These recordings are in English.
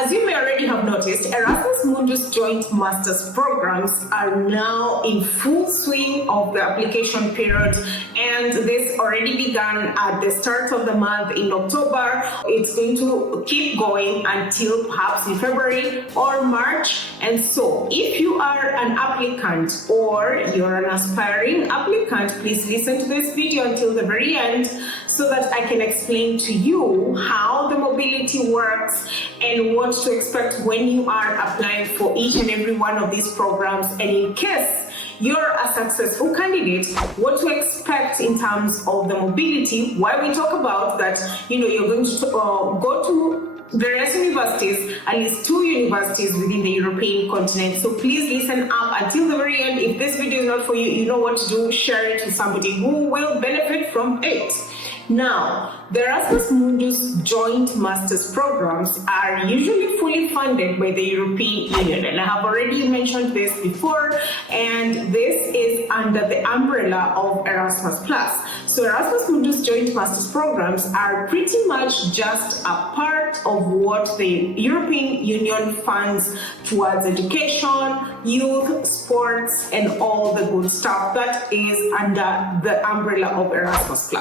As you may already have noticed, Erasmus Mundus joint master's programs are now in full swing of the application period, and this already began at the start of the month in October. It's going to keep going until perhaps in February or March. And so if you are an applicant or you're an aspiring applicant, please listen to this video until the very end so that I can explain to you how the mobility works and what to expect when you are applying for each and every one of these programs. And in case you're a successful candidate, what to expect in terms of the mobility, why we talk about that, you're going to go to various universities, at least 2 universities within the European continent. So please listen up until the very end. If this video is not for you, you know what to do. Share it with somebody who will benefit from it. Now, the Erasmus Mundus joint master's programs are usually fully funded by the European Union, and I have already mentioned this before, and this is under the umbrella of Erasmus+. So Erasmus Mundus joint master's programs are pretty much just a part of what the European Union funds towards education, youth, sports, and all the good stuff that is under the umbrella of Erasmus+.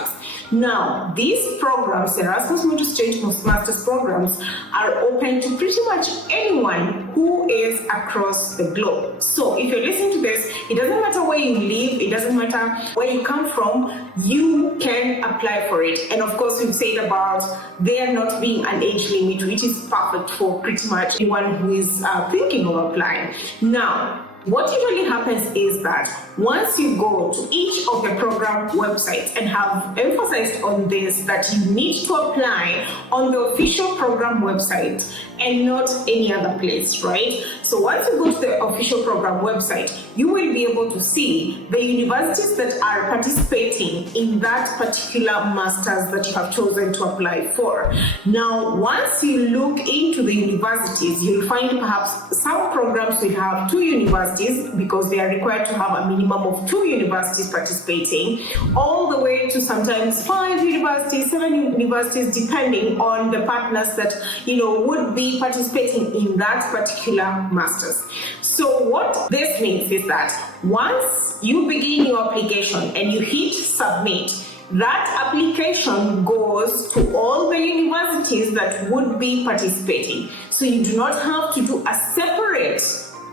Now, these programs, Erasmus Mundus joint master's programs, are open to pretty much anyone who is across the globe. So if you're listening to this, it doesn't matter where you live, it doesn't matter where you come from, you can apply for it. And of course, we've said about there not being an age limit, which is perfect for pretty much anyone who is thinking of applying. Now, what usually happens is that once you go to each of the program websites, and have emphasized on this, that you need to apply on the official program website and not any other place, right? So once you go to the official program website, you will be able to see the universities that are participating in that particular master's that you have chosen to apply for. Now, once you look into the universities, you'll find perhaps some programs will have 2 universities because they are required to have a minimum of 2 universities participating, all the way to sometimes 5 universities, 7 universities, depending on the partners that would be participating in that particular masters. So what this means is that once you begin your application and you hit submit, that application goes to all the universities that would be participating. So you do not have to do a separate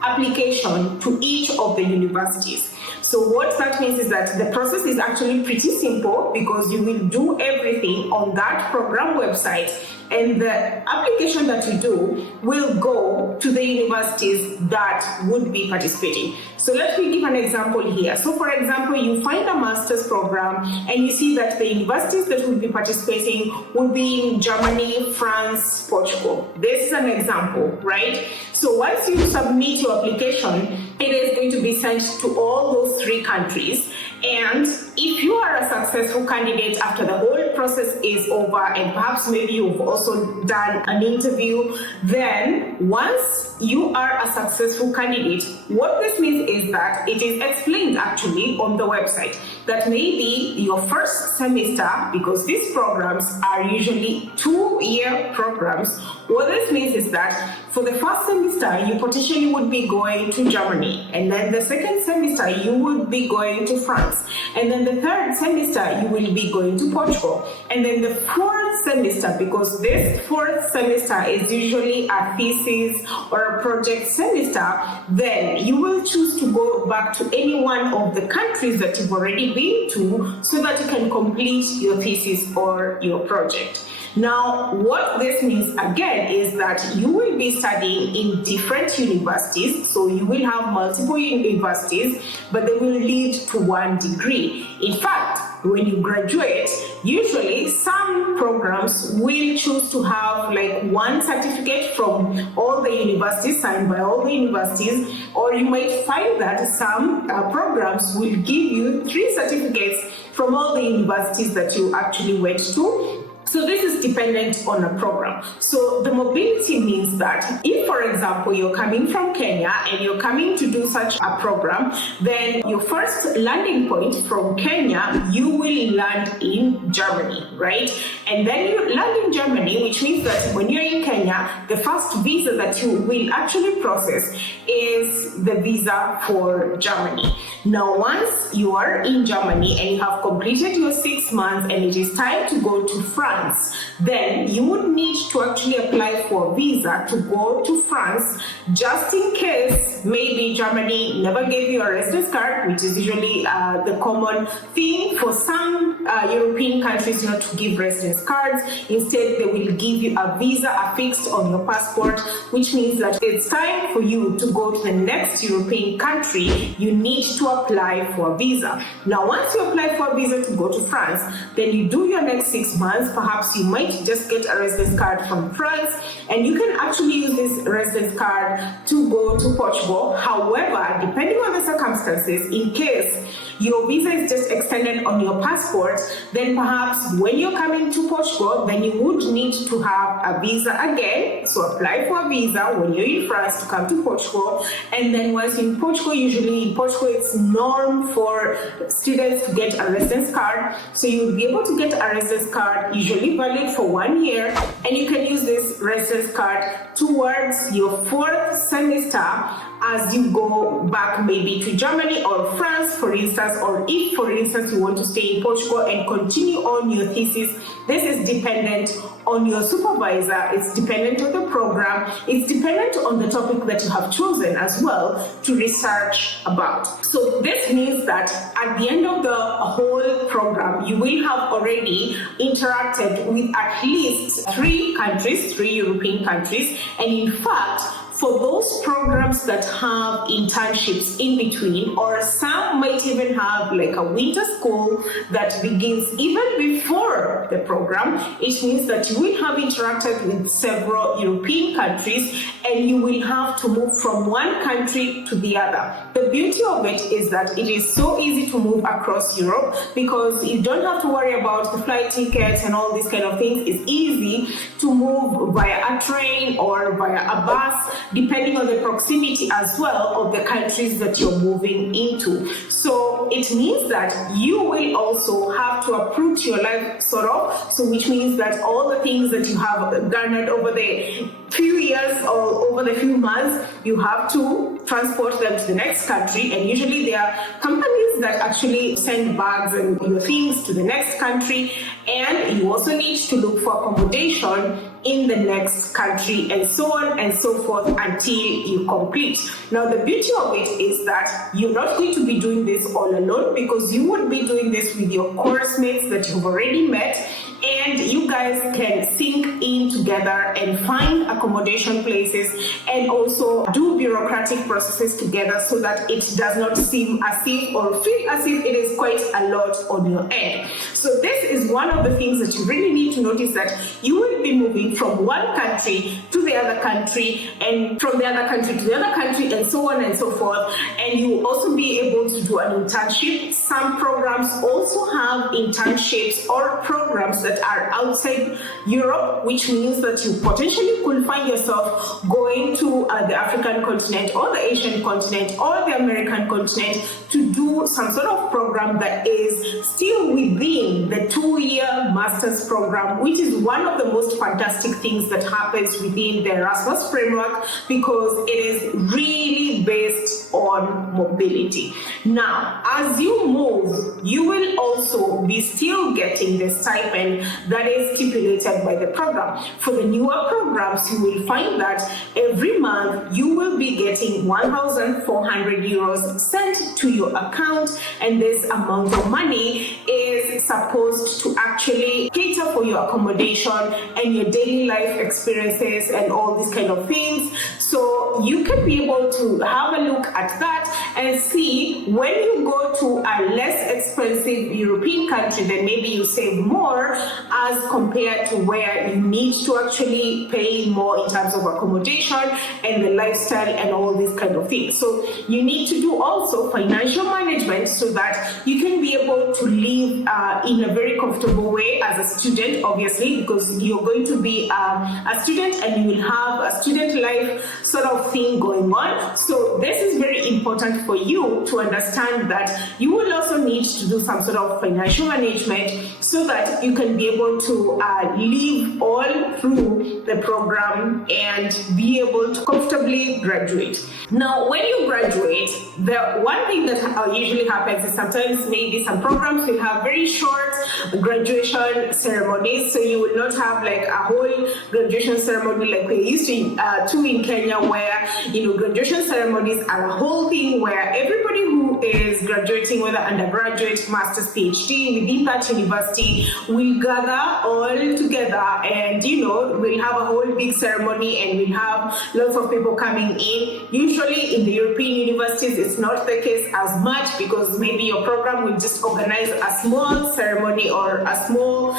application to each of the universities. So what that means is that the process is actually pretty simple, because you will do everything on that program website, and the application that you do will go to the universities that would be participating. So let me give an example here. So for example, you find a master's program and you see that the universities that will be participating will be in Germany, France, Portugal. This is an example, right? So once you submit your application, it is going to be sent to all those 3 countries. And if you are a successful candidate after the whole process is over, and perhaps maybe you've also done an interview, then once you are a successful candidate, what this means is that it is explained actually on the website that maybe your first semester, because these programs are usually 2-year programs, what this means is that for the first semester, you potentially would be going to Germany, and then the second semester, you would be going to France, and then the third semester, you will be going to Portugal, and then the 4th semester, because this 4th semester is usually a thesis or a project semester, then you will choose to go back to any one of the countries that you've already been to, so that you can complete your thesis or your project. Now, what this means again is that you will be studying in different universities, so you will have multiple universities, but they will lead to one degree. In fact, when you graduate, usually some programs will choose to have like one certificate from all the universities, signed by all the universities, or you might find that some programs will give you 3 certificates from all the universities that you actually went to. So this is dependent on a program. So the mobility means that if, for example, you're coming from Kenya and you're coming to do such a program, then your first landing point from Kenya, you will land in Germany, right? And then you land in Germany, which means that when you're in Kenya, the first visa that you will actually process is the visa for Germany. Now, once you are in Germany and you have completed your 6 months and it is time to go to France, then you would need to actually apply for a visa to go to France, just in case maybe Germany never gave you a residence card, which is usually the common thing for some European countries not to give residence cards. Instead, they will give you a visa affixed on your passport, which means that it's time for you to go to the next European country. You need to apply for a visa. Now, once you apply for a visa to go to France, then you do your next 6 months. Perhaps you might just get a residence card from France, and you can actually use this residence card to go to Portugal. However, depending on the circumstances, in case your visa is just extended on your passport, then perhaps when you're coming to Portugal, then you would need to have a visa again. So apply for a visa when you're in France to come to Portugal. And then once in Portugal, usually in Portugal, it's norm for students to get a residence card. So you'll be able to get a residence card, usually valid for 1 year, and you can use this residence card towards your 4th semester as you go back maybe to Germany or France, for instance, or if, for instance, you want to stay in Portugal and continue on your thesis. This is dependent on your supervisor, it's dependent on the program, it's dependent on the topic that you have chosen as well to research about. So this means that at the end of the whole program, you will have already interacted with at least 3 countries, 3 European countries, and in fact, for those programs that have internships in between, or some might even have like a winter school that begins even before the program, it means that you will have interacted with several European countries and you will have to move from one country to the other. The beauty of it is that it is so easy to move across Europe because you don't have to worry about the flight tickets and all these kind of things. It's easy to move via a train or via a bus, depending on the proximity as well of the countries that you're moving into. So it means that you will also have to uproot your life, sort of, so which means that all the things that you have garnered over the few years or over the few months, you have to transport them to the next country, and usually there are companies that actually send bags and your things to the next country, and you also need to look for accommodation in the next country, and so on and so forth until you complete. Now, the beauty of it is that you're not going to be doing this all alone, because you would be doing this with your course mates that you've already met, and you guys can sync in together and find accommodation places and also do bureaucratic processes together so that it does not seem as if or feel as if it is quite a lot on your end. So this is one of the things that you really need to notice, that you will be moving from one country to the other country, and from the other country to the other country, and so on and so forth. And you will also be able to do an internship. Some programs also have internships or programs that are outside Europe, which means that you potentially could find yourself going to the African continent or the Asian continent or the American continent to do some sort of program that is still within the 2-year master's program, which is one of the most fantastic things that happens within the Erasmus framework, because it is really based on mobility. Now, as you move, you will also be still getting the stipend that is stipulated by the program. For the newer programs, you will find that every month you will be getting 1,400 euros sent to your account, and this amount of money is supposed to actually cater for your accommodation and your daily life experiences and all these kind of things. So you can be able to have a look at that and see, when you go to a less expensive European country, then maybe you save more as compared to where you need to actually pay more in terms of accommodation, and the lifestyle and all these kind of things. So you need to do also financial management so that you can be able to live in a very comfortable way as a student, obviously, because you're going to be a student and you will have a student life sort of thing going on. So this is very important for you to understand that you will also need to do some sort of financial management so that you can be able to live all through the program and be able to comfortably graduate. Now, when you graduate, the one thing that usually happens is sometimes maybe some programs will have very short graduation ceremonies, so you will not have like a whole graduation ceremony like we used to in Kenya, where graduation ceremonies are a whole thing where everybody who is graduating, whether undergraduate, master's, PhD, within that university will gather all together, and we'll have a whole big ceremony and we'll have lots of people coming in. Usually in the European universities it's not the case as much, because maybe your program will just organize a small ceremony or a small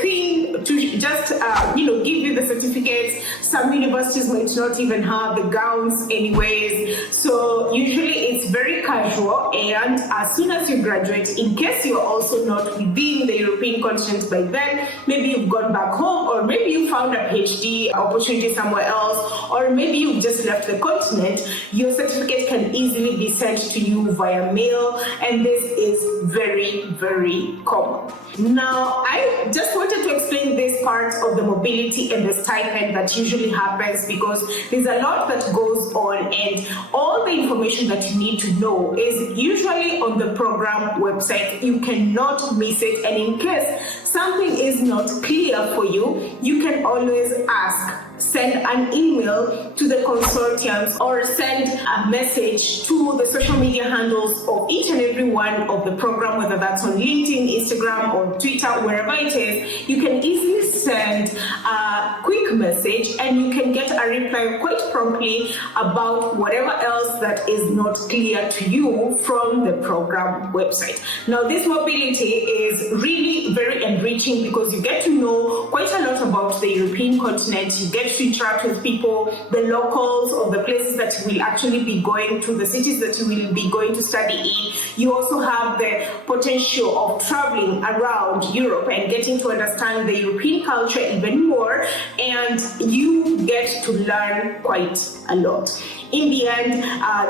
thing to just give you the certificates. Some universities might not even have the gowns anyways, so usually it's very casual. And as soon as you graduate, in case you're also not within the European continent by then, maybe you've gone back home, or maybe you found a PhD opportunity somewhere else, or maybe you've just left the continent, your certificate can easily be sent to you via mail, and this is very, very common. Now, I just wanted to explain this part of the mobility and the stipend that usually happens, because there's a lot that goes on, and all the information that you need to know is usually on the program website. You cannot miss it, and in case something is not clear for you, you can always ask. Send an email to the consortiums or send a message to the social media handles of each and every one of the program, whether that's on LinkedIn, Instagram, or Twitter, wherever it is. You can easily send a quick message and you can get a reply quite promptly about whatever else that is not clear to you from the program website. Now, this mobility is really very enriching because you get to know quite a lot about the European continent. You get to interact with people, the locals of the places that you will actually be going to, the cities that you will be going to study in. You also have the potential of traveling around Europe and getting to understand the European culture even more, and you get to learn quite a lot. In the end,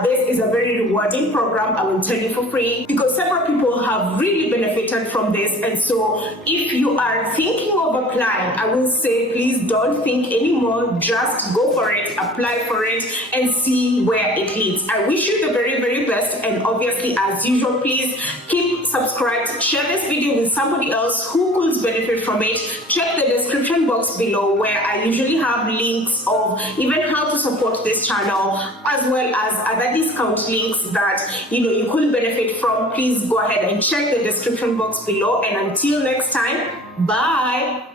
this is a very rewarding program, I will tell you for free, because several people have really benefited from this. And so if you are thinking of applying, I will say please don't think anymore, just go for it, apply for it, and see where it leads. I wish you the very, very best, and obviously, as usual, please keep subscribed, share this video with somebody else who could benefit from it. Check the description box below, where I usually have links of even how to support this channel, as well as other discount links that you could benefit from. Please go ahead and check the description box below, and until next time, bye.